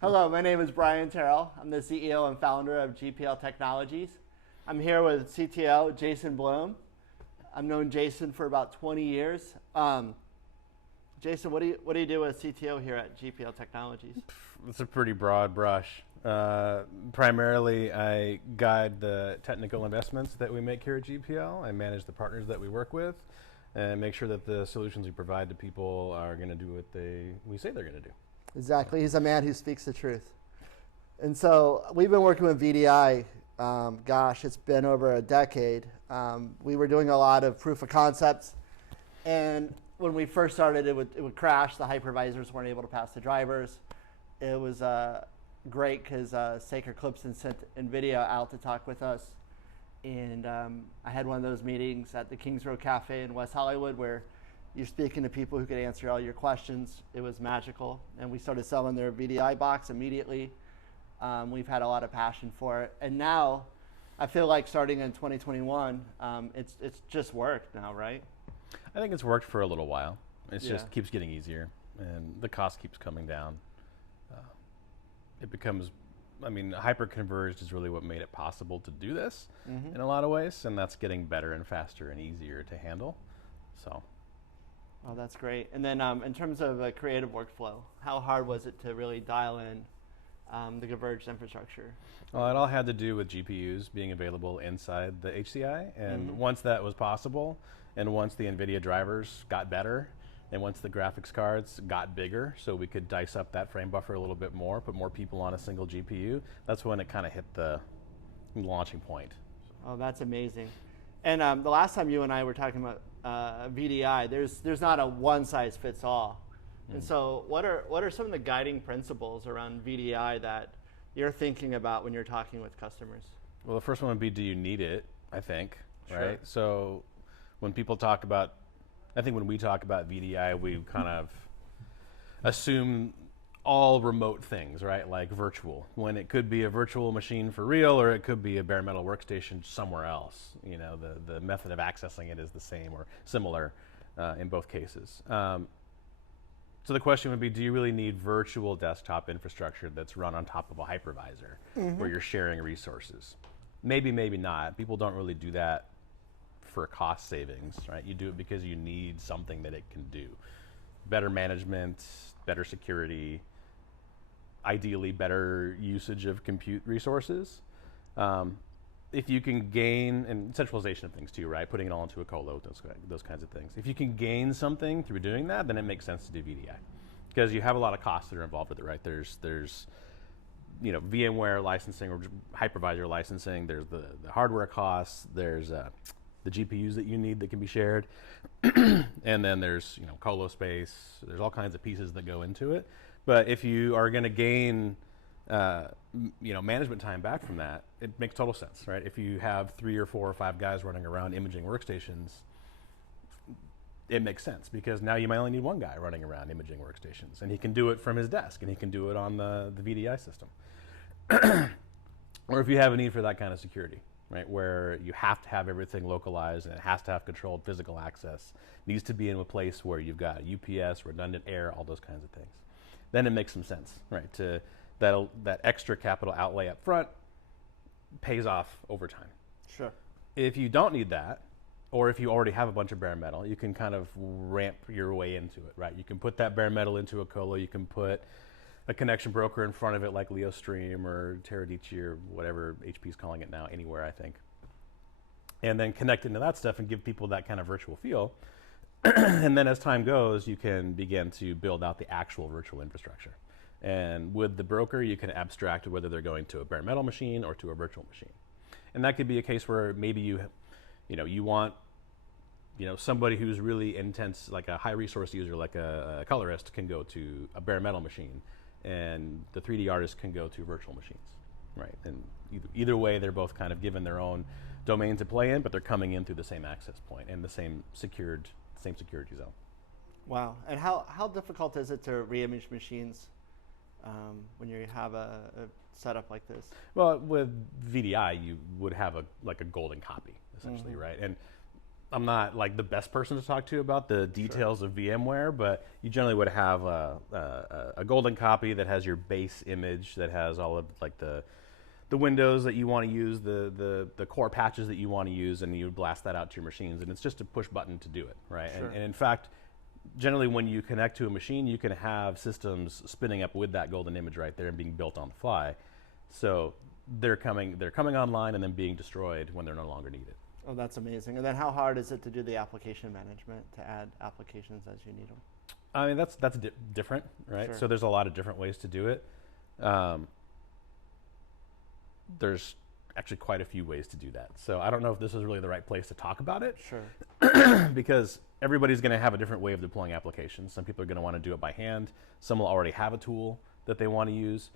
Hello, my name is Brian Terrell. I'm the CEO and founder of GPL Technologies. I'm here with CTO Jason Blum. I've known Jason for about 20 years. Jason, what do you do as CTO here at GPL Technologies? It's a pretty broad brush. Primarily, I guide the technical investments that we make here at GPL. I manage the partners that we work with and make sure that the solutions we provide to people are going to do what we say they're going to do. Exactly. He's a man who speaks the truth. And so we've been working with VDI. Gosh, it's been over a decade. We were doing a lot of proof of concepts. And when we first started, it would crash. The hypervisors weren't able to pass the drivers. It was great because Saker Clipson sent NVIDIA out to talk with us. And I had one of those meetings at the Kings Road Cafe in West Hollywood where you're speaking to people who could answer all your questions. It was magical. And we started selling their VDI box immediately. We've had a lot of passion for it. And now I feel like starting in 2021, it's just worked now, right? I think it's worked for a little while. It just keeps getting easier, and the cost keeps coming down. It becomes, hyper-converged is really what made it possible to do this in a lot of ways, and that's getting better and faster and easier to handle. So. Oh, that's great. And then in terms of a creative workflow, how hard was it to really dial in the converged infrastructure? Well, it all had to do with GPUs being available inside the HCI, and once that was possible, and once the NVIDIA drivers got better, and once the graphics cards got bigger, so we could dice up that frame buffer a little bit more, put more people on a single GPU, that's when it kind of hit the launching point. Oh, that's amazing. And the last time you and I were talking about VDI, there's not a one size fits all. And so what are some of the guiding principles around VDI that you're thinking about when you're talking with customers? Well, the first one would be, do you need it, I think, Sure. right? So when people talk about, I think when we talk about VDI, we kind of assume all remote things, right? Like virtual, when it could be a virtual machine for real, or it could be a bare metal workstation somewhere else. You know, the method of accessing it is the same or similar in both cases. So the question would be, do you really need virtual desktop infrastructure that's run on top of a hypervisor where you're sharing resources? Maybe, maybe not. People don't really do that for cost savings, right? You do it because you need something that it can do. Better management, better security, ideally better usage of compute resources. If you can gain, and centralization of things too, right? Putting it all into a colo, those kinds of things. If you can gain something through doing that, then it makes sense to do VDI. Because you have a lot of costs that are involved with it, right? There's VMware licensing or hypervisor licensing, there's the hardware costs, there's the GPUs that you need that can be shared, and then there's colo space, there's all kinds of pieces that go into it. But if you are gonna gain management time back from that, it makes total sense, right? If you have 3 or 4 or 5 guys running around imaging workstations, it makes sense because now you might only need 1 guy running around imaging workstations, and he can do it from his desk, and he can do it on the VDI system. Or if you have a need for that kind of security, right, where you have to have everything localized and it has to have controlled physical access, needs to be in a place where you've got UPS, redundant air, all those kinds of things, then it makes some sense, right? That extra capital outlay up front pays off over time. Sure. If you don't need that, or if you already have a bunch of bare metal, you can kind of ramp your way into it, right? You can put that bare metal into a colo, you can put a connection broker in front of it like LeoStream or Teradici or whatever HP's calling it now, anywhere I think. And then connect into that stuff and give people that kind of virtual feel. And then as time goes, you can begin to build out the actual virtual infrastructure. And with the broker, you can abstract whether they're going to a bare metal machine or to a virtual machine. And that could be a case where maybe you want somebody who's really intense, like a high resource user, like a colorist, can go to a bare metal machine, and the 3D artist can go to virtual machines, right? And either way, they're both kind of given their own domain to play in, but they're coming in through the same access point and the same security zone. Wow. And how difficult is it to re-image machines when you have a setup like this? Well, with VDI, you would have a golden copy, essentially, right? And I'm not like the best person to talk to about the details of VMware, but you generally would have a golden copy that has your base image that has all of like the windows that you want to use, the core patches that you want to use, and you would blast that out to your machines. And it's just a push button to do it, right? Sure. And in fact, generally when you connect to a machine, you can have systems spinning up with that golden image right there and being built on the fly. So they're coming online and then being destroyed when they're no longer needed. Oh, that's amazing. And then how hard is it to do the application management, to add applications as you need them? I mean, that's different, right? Sure. So there's a lot of different ways to do it. There's actually quite a few ways to do that. So I don't know if this is really the right place to talk about it. Sure. Because everybody's going to have a different way of deploying applications. Some people are going to want to do it by hand. Some will already have a tool that they want to use.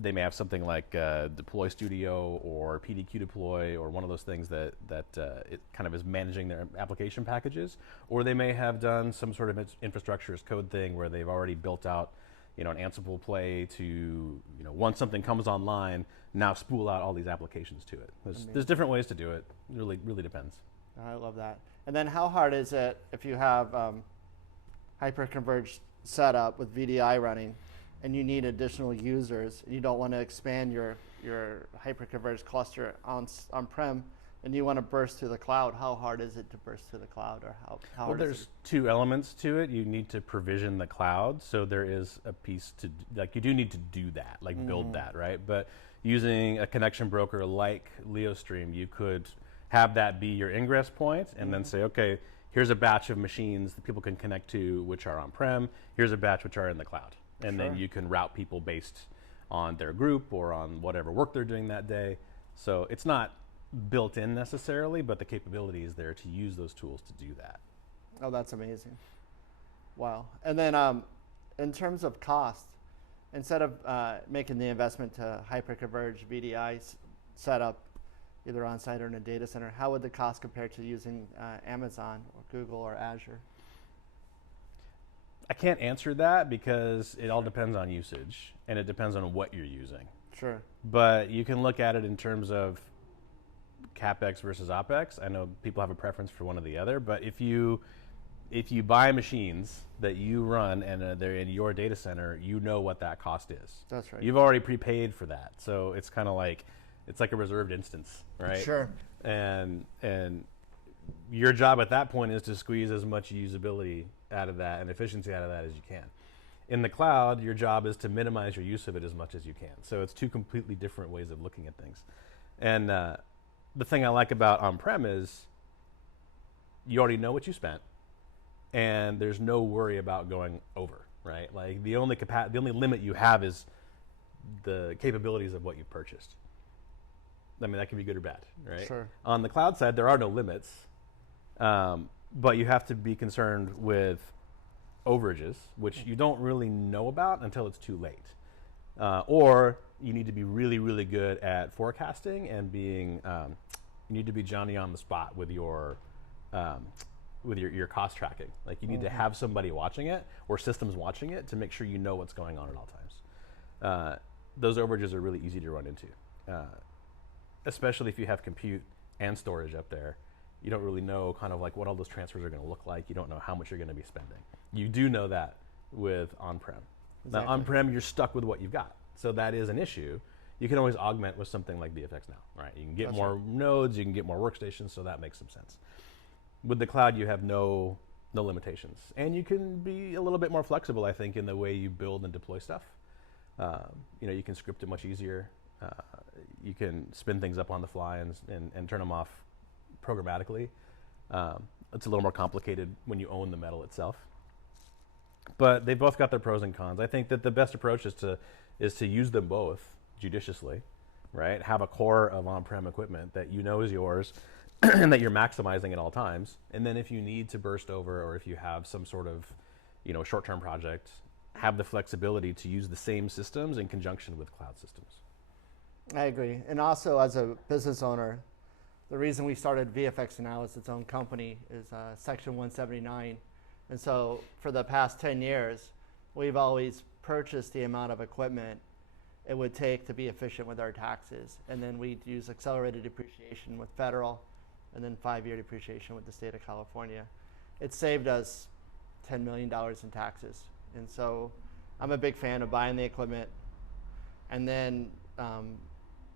They may have something like Deploy Studio or PDQ Deploy or one of those things that it kind of is managing their application packages. Or they may have done some sort of infrastructure as code thing where they've already built out an Ansible play to, once something comes online, now spool out all these applications to it. There's different ways to do it. It really depends. I love that. And then how hard is it if you have hyper-converged setup with VDI running and you need additional users and you don't want to expand your hyper-converged cluster on-prem and you want to burst to the cloud? How hard is it to burst to the cloud, or how hard there's is it? two elements to it. You need to provision the cloud, so there is a piece to, like, you do need to do that, like build that, right? But using a connection broker like LeoStream, you could have that be your ingress point and then say, okay, here's a batch of machines that people can connect to which are on-prem, here's a batch which are in the cloud. And then you can route people based on their group or on whatever work they're doing that day. So it's not built in necessarily, but the capability is there to use those tools to do that. Oh, that's amazing. Wow. And then in terms of cost, instead of making the investment to hyper-converged VDI setup, either on-site or in a data center, how would the cost compare to using Amazon or Google or Azure? I can't answer that because it all depends on usage and it depends on what you're using. Sure. But you can look at it in terms of CapEx versus OpEx. I know people have a preference for one or the other, but if you buy machines that you run and they're in your data center, you know what that cost is. That's right. You've already prepaid for that. So it's kind of like, it's like a reserved instance, right? Sure. And your job at that point is to squeeze as much usability out of that and efficiency out of that as you can. In the cloud, your job is to minimize your use of it as much as you can. So it's two completely different ways of looking at things. And the thing I like about on-prem is you already know what you spent, and there's no worry about going over, right? Like the only limit you have is the capabilities of what you purchased. I mean, that can be good or bad, right? Sure. On the cloud side, there are no limits, but you have to be concerned with overages, which you don't really know about until it's too late. Or you need to be really, really good at forecasting and being, you need to be Johnny on the spot with your cost tracking. Like you need to have somebody watching it or systems watching it to make sure you know what's going on at all times. Those overages are really easy to run into, especially if you have compute and storage up there. You don't really know kind of like what all those transfers are going to look like. You don't know how much you're going to be spending. You do know that with on-prem. Exactly. Now, on-prem, you're stuck with what you've got. So that is an issue. You can always augment with something like VFX Now, right? You can get more nodes, you can get more workstations, so that makes some sense. With the cloud, you have no limitations. And you can be a little bit more flexible, I think, in the way you build and deploy stuff. You can script it much easier. You can spin things up on the fly and turn them off programmatically. It's a little more complicated when you own the metal itself. But they've both got their pros and cons. I think that the best approach is to use them both judiciously, right? Have a core of on-prem equipment that you know is yours and that you're maximizing at all times. And then if you need to burst over or if you have some sort of short-term project, have the flexibility to use the same systems in conjunction with cloud systems. I agree. And also as a business owner, the reason we started VFX Now as its own company is Section 179. And so for the past 10 years, we've always purchased the amount of equipment it would take to be efficient with our taxes. And then we'd use accelerated depreciation with federal and then 5-year depreciation with the state of California. It saved us $10 million in taxes. And so I'm a big fan of buying the equipment, and then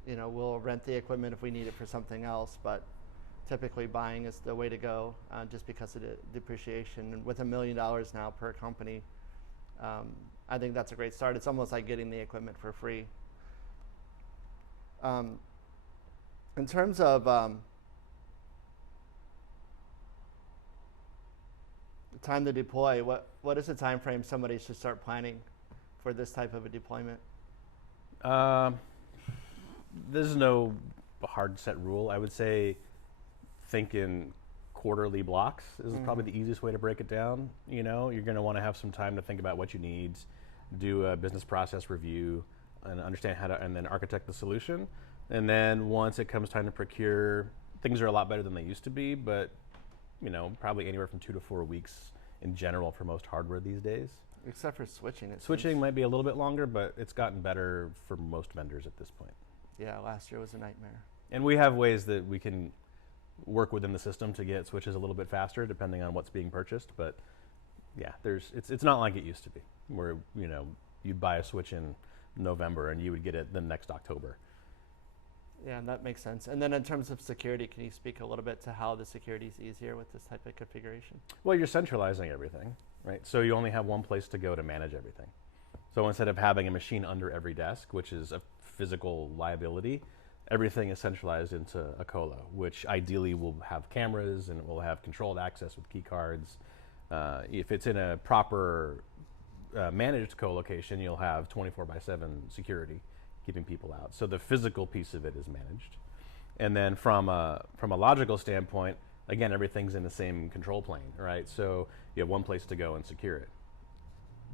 we'll rent the equipment if we need it for something else, but typically buying is the way to go, just because of the depreciation. And with $1 million now per company, I think that's a great start. It's almost like getting the equipment for free. In terms of the time to deploy, what is the time frame somebody should start planning for this type of a deployment? There's no hard set rule. I would say think in quarterly blocks is probably the easiest way to break it down. You're going to want to have some time to think about what you need, do a business process review, and understand how to, and then architect the solution. And then once it comes time to procure, things are a lot better than they used to be, but probably anywhere from 2 to 4 weeks in general for most hardware these days. Except for switching. Switching might be a little bit longer, but it's gotten better for most vendors at this point. Yeah, last year was a nightmare. And we have ways that we can work within the system to get switches a little bit faster, depending on what's being purchased. But yeah, it's not like it used to be, where you'd buy a switch in November and you would get it the next October. Yeah, that makes sense. And then in terms of security, can you speak a little bit to how the security is easier with this type of configuration? Well, you're centralizing everything, right? So you only have one place to go to manage everything. So instead of having a machine under every desk, which is a physical liability, everything is centralized into a colo, which ideally will have cameras and it will have controlled access with key cards. If it's in a proper managed co-location, you'll have 24/7 security keeping people out. So the physical piece of it is managed. And then from a logical standpoint, again, everything's in the same control plane, right? So you have one place to go and secure it.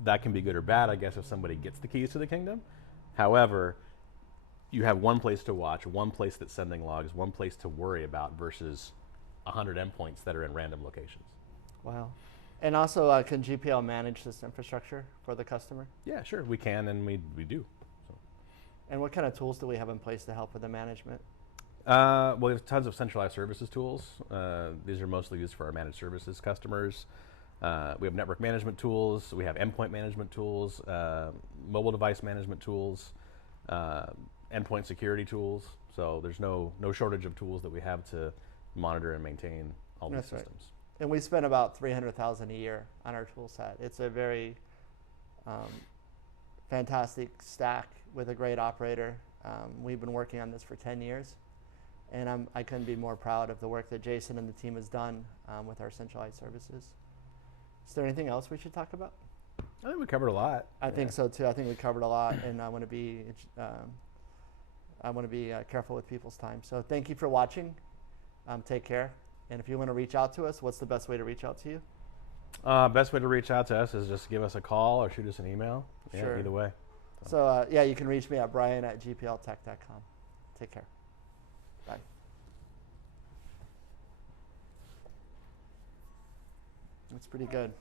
That can be good or bad, I guess, if somebody gets the keys to the kingdom. However, you have one place to watch, one place that's sending logs, one place to worry about versus 100 endpoints that are in random locations. Wow. And also, can GPL manage this infrastructure for the customer? Yeah, sure, we can, and we do. So. And what kind of tools do we have in place to help with the management? Well, we have tons of centralized services tools. These are mostly used for our managed services customers. We have network management tools. We have endpoint management tools, mobile device management tools, endpoint security tools. So there's no shortage of tools that we have to monitor and maintain all these systems. Right. And we spend about $300,000 a year on our tool set. It's a very fantastic stack with a great operator. We've been working on this for 10 years. And I couldn't be more proud of the work that Jason and the team has done with our centralized services. Is there anything else we should talk about? I think we covered a lot. I think so too. I think we covered a lot, and I want to be careful with people's time. So thank you for watching. Take care. And if you want to reach out to us, what's the best way to reach out to you? Best way to reach out to us is just give us a call or shoot us an email. Sure. Yeah, either way. So yeah, you can reach me at brian@gpltech.com. Take care. Bye. That's pretty good.